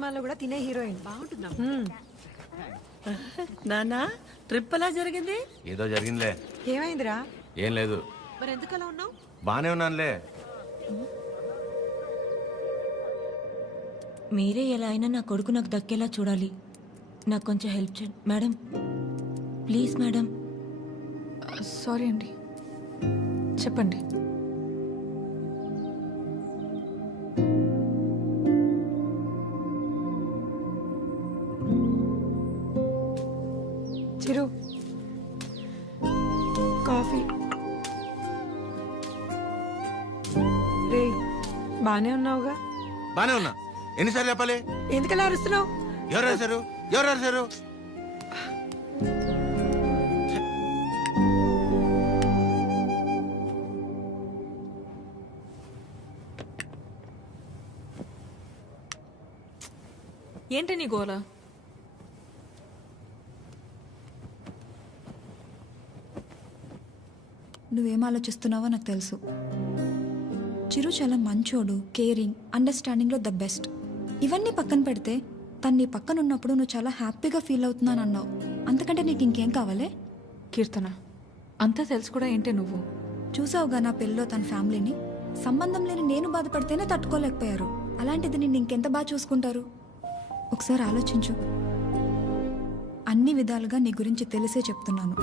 సినిమాలో కూడా తినే హీరోయిన్ బాగుంటుందా నానా ట్రిప్ ఎలా జరిగింది ఏదో జరిగిందిలే ఏమైందిరా ఏం లేదు మరి ఎందుకు అలా ఉన్నావు బానే ఉన్నానులే మీరే ఎలా అయినా నా కొడుకు నాకు దక్కేలా చూడాలి నాకు కొంచెం హెల్ప్ చేయండి మేడం ప్లీజ్ మేడం సారీ అండి చెప్పండి కాఫీ బానే ఉన్నావుగా బానే ఉన్నా ఎన్నిసార్లు చెప్పాలి ఎందుకలా అరుస్తున్నావు ఎవరు రాశారు ఎవరు రాశారు ఏంటి నీ గోలా నువ్వేం ఆలోచిస్తున్నావో నాకు తెలుసు చిరు చాలా మంచోడు కేరింగ్ అండర్స్టాండింగ్లో ద బెస్ట్ ఇవన్నీ పక్కన పెడితే తను నీ పక్కన ఉన్నప్పుడు నువ్వు చాలా హ్యాపీగా ఫీల్ అవుతున్నాను అన్నావు అంతకంటే నీకు ఇంకేం కావాలి కీర్తన అంతా తెలుసు కూడా ఏంటి నువ్వు చూసావుగా నా పెళ్ళిలో తన ఫ్యామిలీని సంబంధం లేని నేను బాధపడితేనే తట్టుకోలేకపోయారు అలాంటిది నిన్ను ఇంకెంత బాగా చూసుకుంటారు ఒకసారి ఆలోచించు అన్ని విధాలుగా నీ గురించి తెలిసే చెప్తున్నాను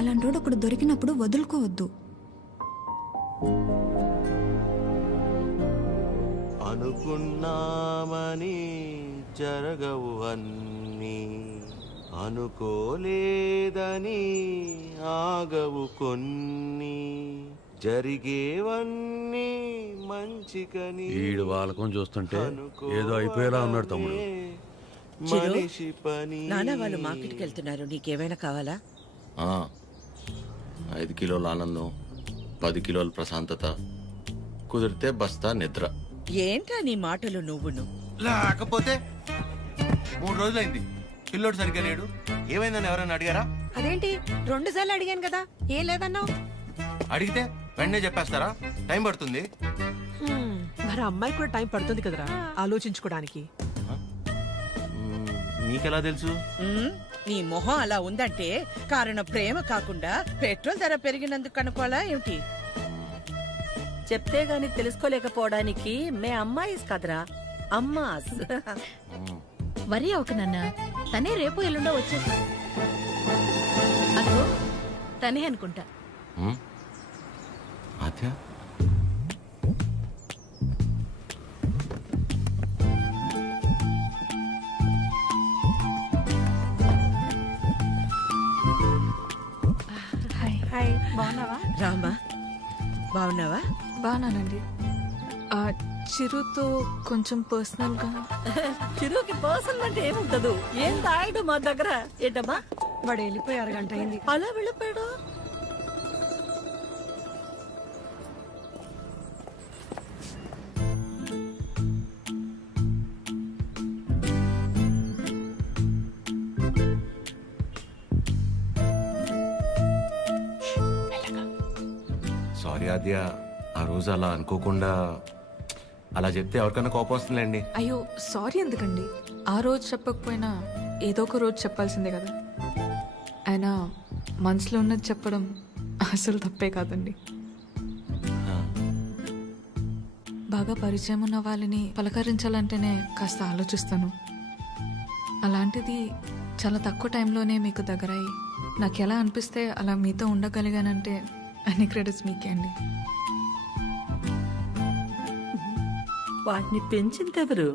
అలాంటోడు ఒకడు దొరికినప్పుడు వదులుకోవద్దు అనుకున్నామని జరగవు అన్నీ అనుకోలేదని ఆగవు కొన్ని జరిగేవన్నీ కని వీడు వాళ్ళకం చూస్తుంటే ఏదో అయిపోయేలా ఉన్నాడు తమ్ముడు మనిషి పని నానా వాళ్ళు మార్కెట్కి వెళ్తున్నారు నీకేమైనా కావాలా ఐదు కిలోల ఆనందం పది కిలోల ప్రశాంతత కుదిరితే బస్తా నిద్ర ఏంటా నీ మాటలు నువ్వు లేకపోతే మూడు రోజులైంది పిల్లోడు సరిగ్గా లేడు ఏమైందని ఎవరైనా అడిగారా అదేంటి రెండు సార్లు అడిగాను కదా ఏం లేదన్నావు అడిగితే వెంటనే చెప్పేస్తారా టైం పడుతుంది మరి అమ్మాయి కూడా టైం పడుతుంది కదరా ఆలోచించుకోవడానికి నీకెలా తెలుసు నీ మొహం అలా ఉందంటే కారణం ప్రేమ కాకుండా పెట్రోల్ ధర పెరిగినందుకు కనుకోవాలా ఏమిటి చెప్తే గాని తెలుసుకోలేకపోవడానికి మే అమ్మాయిస్ కదరా అమ్మా వరి ఒక నన్న తనే రేపు ఎల్లుండో వచ్చేస్తా తనే అనుకుంటా హాయ్ బాగున్నావా రామా బాగున్నావా బాగున్నానండి ఆ, చిరుతో కొంచెం పర్సనల్ గా చిరుకి పర్సనల్ అంటే ఏముంటదు ఏం తాగడు మా దగ్గర ఏంటమ్మా వాడు వెళ్ళిపోయి అరగంట అయింది అలా వెళ్ళిపోయాడు మర్యాదయ ఆ రోజు అలా అనుకోకుండా అలా చెప్తే ఎవరికైనా కోపం వస్తుందండి అయ్యో సారీ ఎందుకండి ఆ రోజు చెప్పకపోయినా ఏదో ఒక రోజు చెప్పాల్సిందే కదా ఆయన మనసులో ఉన్నది చెప్పడం అసలు తప్పే కాదండి బాగా పరిచయం ఉన్న వాళ్ళని పలకరించాలంటేనే కాస్త ఆలోచిస్తాను అలాంటిది చాలా తక్కువ టైంలోనే మీకు దగ్గరయ్యి నాకు ఎలా అనిపిస్తే అలా మీతో ఉండగలిగానంటే అన్ని క్రెడిట్స్ మీకే అండి వాటిని పెంచింది ఎవరు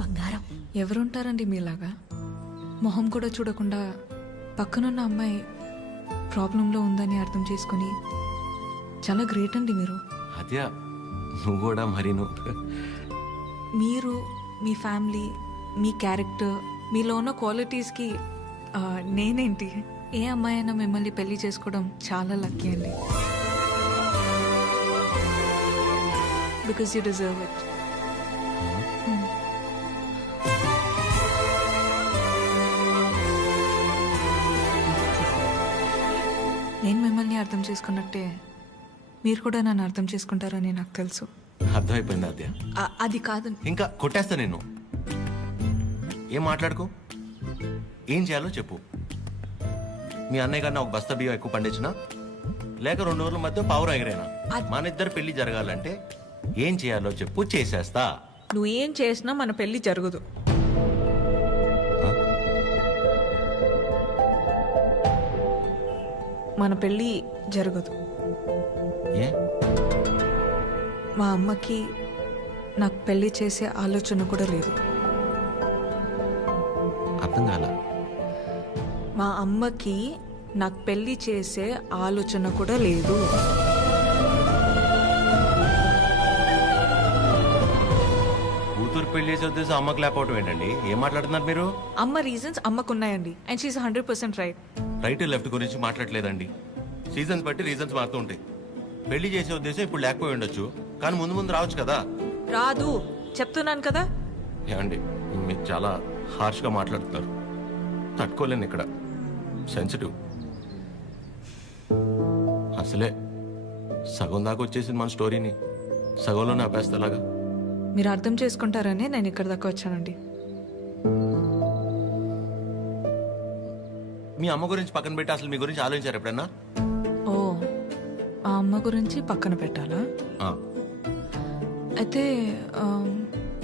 బంగారం ఎవరుంటారండి మీలాగా మొహం కూడా చూడకుండా పక్కనున్న అమ్మాయి ప్రాబ్లంలో ఉందని అర్థం చేసుకుని చాలా గ్రేట్ అండి మీరు నువ్వు కూడా మరి మీరు మీ ఫ్యామిలీ మీ క్యారెక్టర్ మీలో ఉన్న క్వాలిటీస్కి నేనేంటి ఏ అమ్మాయి అయినా మిమ్మల్ని పెళ్లి చేసుకోవడం చాలా లక్కీ అండి బికాస్ యూ డిజర్వ్ ఇట్ నేను మిమ్మల్ని అర్థం చేసుకున్నట్టే మీరు కూడా నన్ను అర్థం చేసుకుంటారని నాకు తెలుసు అర్థమైపోయింది అదే అది కాదు ఇంకా కొట్టేస్తా నేను ఏం మాట్లాడుకో ఏం చేయాలో చెప్పు మీ అన్నయ్య గారిని ఒక బస్తా బియ్యం ఎక్కువ పండించినా లేక రెండు ఊర్ల మధ్య పావురం ఎగిరేనా మన ఇద్దరు పెళ్లి జరగాలంటే ఏం చేయాలో చెప్పు చేసేస్తా నువ్వు ఏం చేసినా మన పెళ్లి జరగదు మన పెళ్ళి జరగదు ఏ మా అమ్మకి నాకు పెళ్లి చేసే ఆలోచన కూడా లేదు అర్థం కాలా అమ్మకి నాకు పెళ్లి చేసే ఆలోచన కూడా లేదు కూతురు పెళ్లి చేసే ఉద్దేశం అమ్మకి లేకపోవటం ఏంటండి ఏం మాట్లాడుతున్నారు మీరు అమ్మ రీజన్స్ అమ్మకు ఉన్నాయండి and she hundred percent right right left గురించి మాట్లాడలేదండి సీజన్స్ బట్టి రీజన్స్ మారుతూ ఉంటాయి పెళ్లి చేసే ఉద్దేశం ఇప్పుడు లేకపోయి ఉండొచ్చు కానీ ముందు ముందు రావచ్చు కదా రాదు చెప్తున్నాను కదా ఏమండి మీరు చాలా హార్ష్గా మాట్లాడుతున్నారు తట్టుకోలేను ఇక్కడ సెన్సిటివ్ అసలే సగం దాకా వచ్చేసింది మన స్టోరీని సగంలోనే ఆపేస్తేలాగా మీరు అర్థం చేసుకుంటారని నేను ఇక్కడ దాకా వచ్చానండి మీ అమ్మ గురించి పక్కన పెట్టి అసలు మీ గురించి ఆలోచించారు ఎప్పుడన్నా ఓ ఆ అమ్మ గురించి పక్కన పెట్టాలా అయితే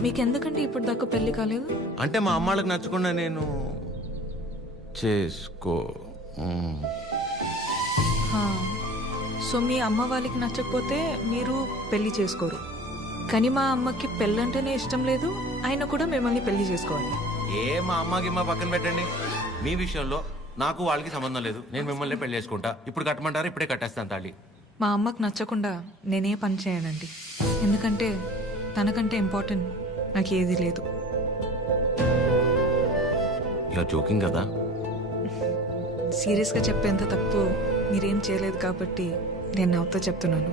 మీకు ఎందుకంటే ఇప్పుడు దాకా పెళ్లి కాలేదు అంటే మా అమ్మాళ్ళకి నచ్చకుండా నేను చేసుకో సో మీ అమ్మ వాళ్ళకి నచ్చకపోతే మీరు పెళ్లి చేసుకోరు కానీ మా అమ్మకి పెళ్ళంటేనే ఇష్టం లేదు ఆయన కూడా మిమ్మల్ని పెళ్లి చేసుకోవాలి ఏ మా అమ్మకి మా పక్కన పెట్టండి మీ విషయంలో నాకు వాళ్ళకి సంబంధం లేదు నేను మిమ్మల్ని పెళ్లి చేసుకుంటా ఇప్పుడు కట్టమంటారా ఇప్పుడే కట్టేస్తాను తల్లి మా అమ్మకు నచ్చకుండా నేనే పని చేయనండి ఎందుకంటే తనకంటే ఇంపార్టెంట్ నాకు ఏది లేదు ఇలా జోకింగ్ కదా సీరియస్గా చెప్పేంత తప్పు మీరేం చేయలేదు కాబట్టి నేను నవ్వుతో చెప్తున్నాను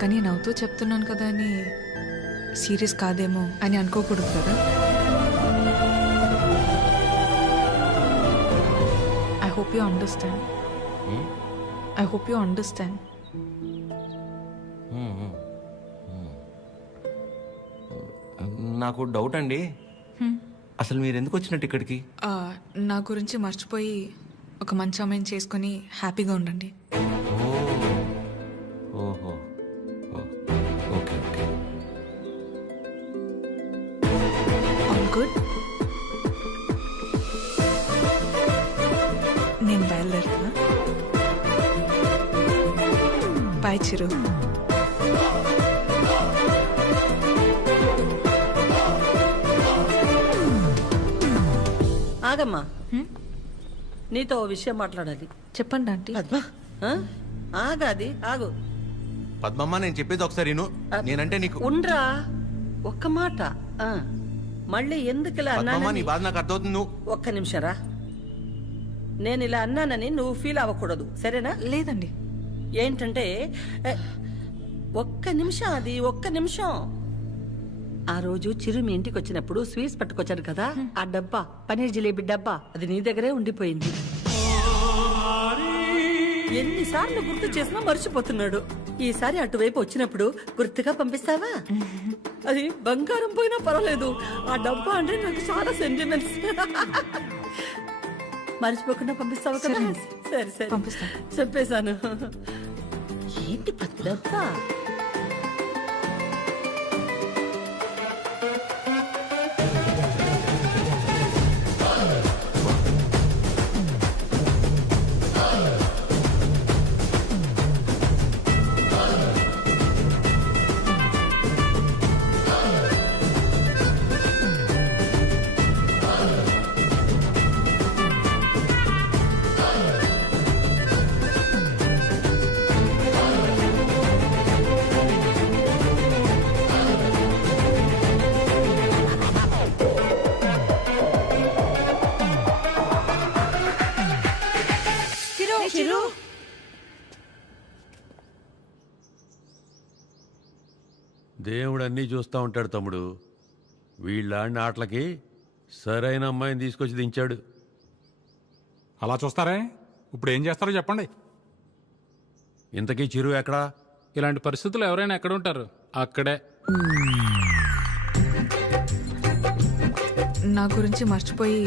కానీ నవ్వుతో చెప్తున్నాను కదా అని సీరియస్ కాదేమో అని అనుకోకూడదు కదా I hope you understand I hope you understand నాకు డౌట్ అండి hmm. అసలు మీరు ఎందుకు వచ్చినట్టు ఇక్కడికి నా గురించి మర్చిపోయి ఒక మంచి అమ్మాయిని చేసుకొని హ్యాపీగా ఉండండి ఆల్ గుడ్ నేను బయలుదేరుతున్నా బాయ్ చిరు ఆగమ్మా నీతో ఓ విషయం మాట్లాడాలి చెప్పండి ఆంటీ పద్మ ఆగాది ఆగు పద్మమ్మ నేను చెప్పేది ఒకసారి నేనంటే నీకు ఉండ్రా ఒక్క మాట మళ్ళీ ఎందుకు ఇలా నీ నాకు నువ్వు ఒక్క నిమిషరా నేను ఇలా అన్నానని నువ్వు ఫీల్ అవ్వకూడదు సరేనా లేదండి ఏంటంటే ఒక్క నిమిషం అది ఒక్క నిమిషం ఆ రోజు చిరు మీ ఇంటికి వచ్చినప్పుడు స్వీట్స్ పట్టుకొచ్చారు కదా ఆ డబ్బా పనీర్ జిలేబీ డబ్బా అది నీ దగ్గరే ఉండిపోయింది ఎన్నిసార్లు గుర్తు చేసినా మర్చిపోతున్నాడు ఈసారి అటువైపు వచ్చినప్పుడు గుర్తుగా పంపిస్తావా అది బంగారం పోయినా పర్వాలేదు ఆ డబ్బా అంటే నాకు చాలా సెంటిమెంట్స్ మర్చిపోకుండా పంపిస్తావా కదా సరే సరే చెప్పేశాను ఏంటి డబ్బా అన్నీ చూస్తూ ఉంటాడు తమ్ముడు వీళ్ళాడిన ఆటలకి సరైన అమ్మాయిని తీసుకొచ్చి దించాడు అలా చూస్తారే ఇప్పుడు ఏం చేస్తారో చెప్పండి ఇంతకీ చిరు ఎక్కడా ఇలాంటి పరిస్థితులు ఎవరైనా ఎక్కడ ఉంటారు అక్కడే నా గురించి మర్చిపోయి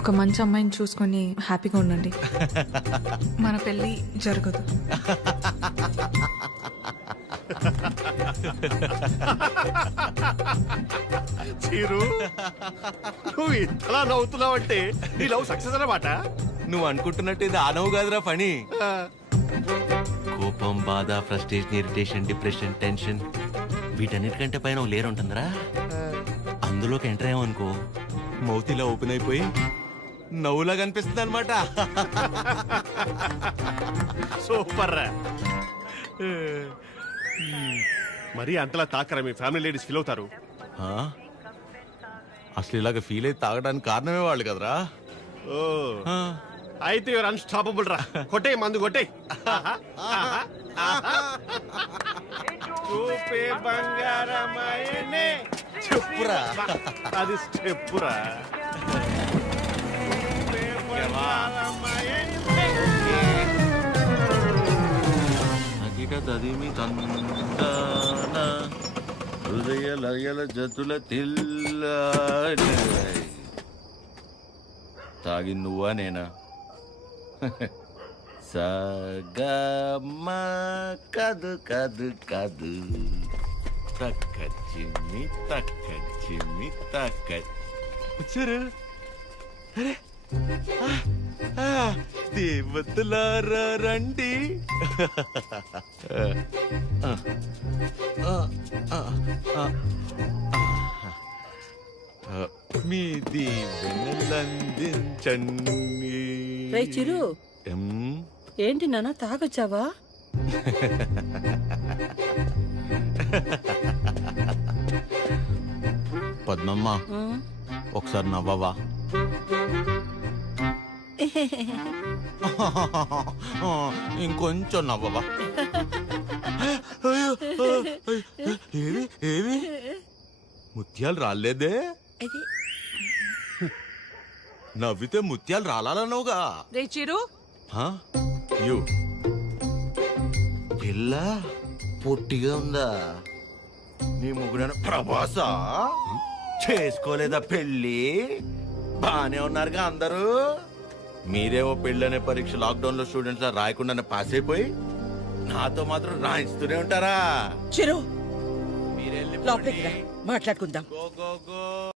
ఒక మంచి అమ్మాయిని చూసుకొని హ్యాపీగా ఉండండి మన పెళ్ళి జరగదు చీరు నువ్వు ఇంతలా అంటే నీ లవ్ సక్సెస్ అన్నమాట నువ్వు అనుకుంటున్నట్టు ఇది ఆనవు కాదురా పని కోపం బాధ ఫ్రస్ట్రేషన్ ఇరిటేషన్ డిప్రెషన్ టెన్షన్ వీటన్నిటికంటే పైన లేరు ఉంటుందిరా అందులోకి ఎంటర్ అయ్యామనుకో మౌతిలో ఓపెన్ అయిపోయి నవ్వులా కనిపిస్తుంది అనమాట సూపర్ రా మరీ అంతలా తాకరా మీ ఫ్యామిలీ లేడీస్ ఫీల్ అవుతారు అసలు ఇలాగ ఫీల్ అయి తాగడానికి కారణమే వాళ్ళు కదరా ఓ అయితే అన్స్టాపబుల్ రా కొట్టే మందు కొట్టే చూపే బంగారం చెప్పురా అది చెప్పురా తకిట తదిమి తందాన హృదయ లయల జతుల తాగి నువ్వా నేనా సగమ కదు కదు కదు తక్క చిమ్మి తక్క చిమ్మి తక్క వచ్చారు అరే దేవతలారా రండి మీది దీవెనలందించండి రే చిరు ఎం? ఏంటి నాన్న తాగొచ్చావా పద్మమ్మ ఒకసారి నవ్వవా ఇంకొంచెం నవ్వవా ఏమి ముత్యాలు రాలేదే నవ్వితే ముత్యాలు రాలాలన్నావుగా రే పిల్ల పొట్టిగా ఉందా నీ ముగ్గుడైన ప్రభాస చేసుకోలేదా పెళ్ళి బానే ఉన్నారుగా అందరూ మీరేమో పెళ్ళనే పరీక్ష లాక్డౌన్ లో స్టూడెంట్స్ రాయకుండానే పాస్ అయిపోయి నాతో మాత్రం రాయిస్తూనే ఉంటారా మాట్లాడుకుందాం